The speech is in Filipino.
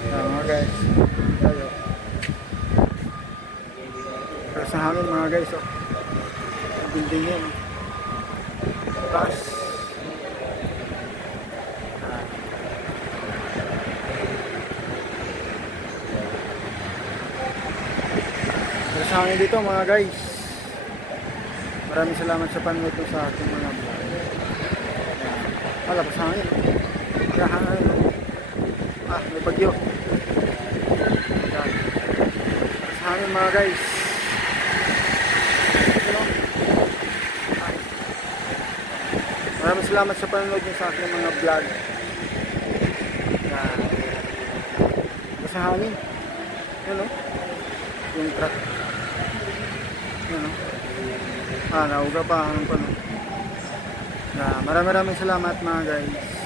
Mga guys, tayo. Pero sa hangin mga guys, oh. Ang building yun. Taas. Pero sa hangin dito mga guys. Maraming salamat sa panonood sa ating mga vlog. Wala pa sa hangin. Sa hangin. May bagyo. Sa hangin mga guys. Maraming salamat sa panonood niyo sa aking mga vlog. Sa hangin. Yan o. Yung truck. Yan o. Nauga pa. Maraming salamat mga guys.